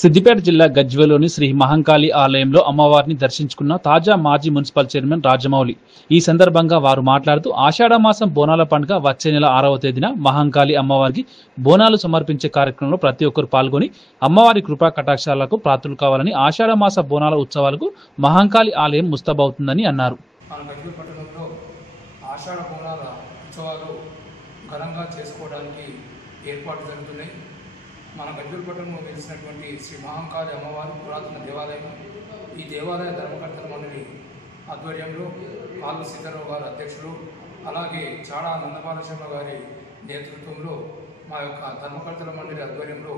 సిద్దిపేట జిల్లా గజ్వేల్లోని శ్రీ మహంకాళి ఆలయంలో అమ్మవారిని దర్శించుకున్న తాజా మాజీ మున్సిపల్ చైర్మన్ రాజమౌళి. ఈ సందర్భంగా వారు మాట్లాడుతూ ఆషాఢమాసం బోనాల పండుగ వచ్చే నెల 6వ తేదీన మహంకాళి అమ్మవారికి బోనాలు సమర్పించే కార్యక్రమంలో ప్రతి ఒక్కరు పాల్గొని అమ్మవారి కృపా కటాక్షాలకు పాత్రలు కావాలని, ఆషాఢమాస బోనాల ఉత్సవాలకు మహంకాళి ఆలయం ముస్తాబవుతుందని అన్నారు. ఆషాఢ బోనాల ఉత్సవాలు ఘనంగా చేసుకోవడానికి ఏర్పాటు జరుగుతున్నాయి. మన గజ్వేల్ పట్టణంలో వెలిసినటువంటి శ్రీ మహంకాళి అమ్మవారి పురాతన దేవాలయం. ఈ దేవాలయ ధర్మకర్తల మండలి ఆధ్వర్యంలో పాల్వ సీతారావు గారి అధ్యక్షులు, అలాగే చాడా నందబాలశర్మ గారి నేతృత్వంలో మా యొక్క ధర్మకర్తల మండలి ఆధ్వర్యంలో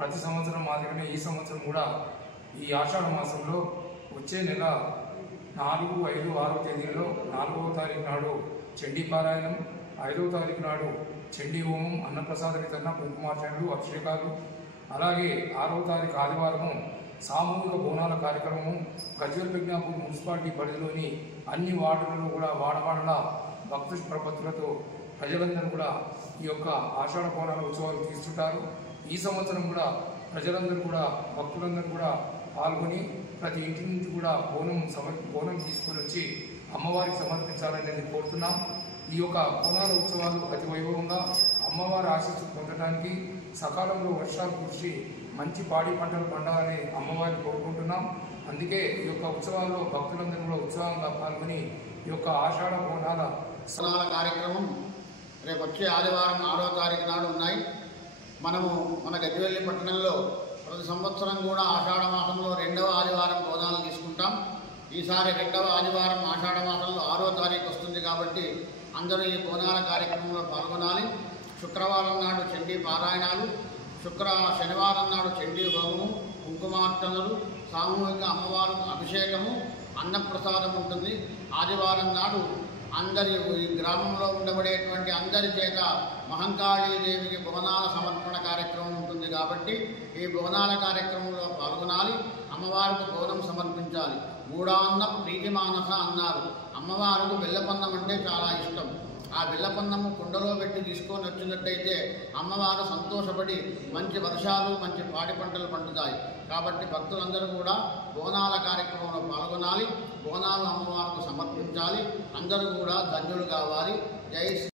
ప్రతి సంవత్సరం మాదిరిగానే ఈ సంవత్సరం కూడా ఈ ఆషాఢ మాసంలో వచ్చే నెల 4, 5, 6వ తేదీల్లో 4వ తారీఖు నాడు చండీ పారాయణం, 5వ తారీఖు నాడు చండీ హోమం, అన్నప్రసాద వితరణ, కుంకుమార్చనలు, అభిషేకాలు, అలాగే 6వ తారీఖు ఆదివారము సామూహిక బోనాల కార్యక్రమము గజ్వేల్ విజ్ఞాపూర్ మున్సిపాలిటీ పరిధిలోని అన్ని వార్డులలో కూడా వాడవాడల భక్తు ప్రపత్తులతో ప్రజలందరూ కూడా ఈ యొక్క ఆషాఢ బోనాల ఉత్సవాలు తీస్తుంటారు. ఈ సంవత్సరం కూడా ప్రజలందరూ కూడా భక్తులందరూ కూడా పాల్గొని ప్రతి ఇంటి నుంచి కూడా బోనం తీసుకొని వచ్చి అమ్మవారికి సమర్పించాలనేది కోరుతున్నాం. ఈ యొక్క బోనాల ఉత్సవాలు అతి వైభవంగా అమ్మవారి ఆశీస్సు పొందడానికి, సకాలంలో వర్షాలు కురిసి మంచి పాడి పంటలు పండాలని అమ్మవారిని కోరుకుంటున్నాం. అందుకే ఈ యొక్క ఉత్సవాల్లో భక్తులందరూ కూడా ఉత్సాహంగా పాల్గొని ఈ యొక్క ఆషాఢ బోనాల కార్యక్రమం రేపు వచ్చే ఆదివారం 6వ తారీఖు నాడు ఉన్నాయి. మన గజ్వేల్ పట్టణంలో ప్రతి సంవత్సరం కూడా ఆషాఢ మాసంలో 2వ ఆదివారం బోనాలు తీసుకుంటాం. ఈసారి 2వ ఆదివారం ఆషాఢ మాసంలో 6వ తారీఖు వస్తుంది కాబట్టి అందరూ ఈ బోనాల కార్యక్రమంలో పాల్గొనాలి. శుక్రవారం నాడు చండీ పారాయణాలు, శనివారం నాడు చండీ హోమము, కుంకుమార్చనలు, సామూహిక అమ్మవారు అభిషేకము, అన్నప్రసాదం ఉంటుంది. ఆదివారం నాడు అందరి ఈ గ్రామంలో ఉండబడేటువంటి అందరి చేత మహంకాళీదేవికి బోనాల సమర్పణ కార్యక్రమం ఉంటుంది కాబట్టి ఈ బోనాల కార్యక్రమంలో పాల్గొనాలి. అమ్మవారికి బోనం సమర్పించాలి. మూడాన్నం ప్రీతి మానస అన్నారు. అమ్మవారికి బెల్లపన్నం అంటే చాలా ఇష్టం. ఆ బెల్లపన్నము కుండలో పెట్టి తీసుకొని వచ్చినట్టయితే అమ్మవారు సంతోషపడి మంచి వర్షాలు, మంచి పాడి పంటలు పండుతాయి. కాబట్టి భక్తులందరూ కూడా బోనాల కార్యక్రమంలో పాల్గొనాలి. బోనాలు అమ్మవారికి సమర్పించాలి. అందరూ కూడా ధన్యులు కావాలి. జై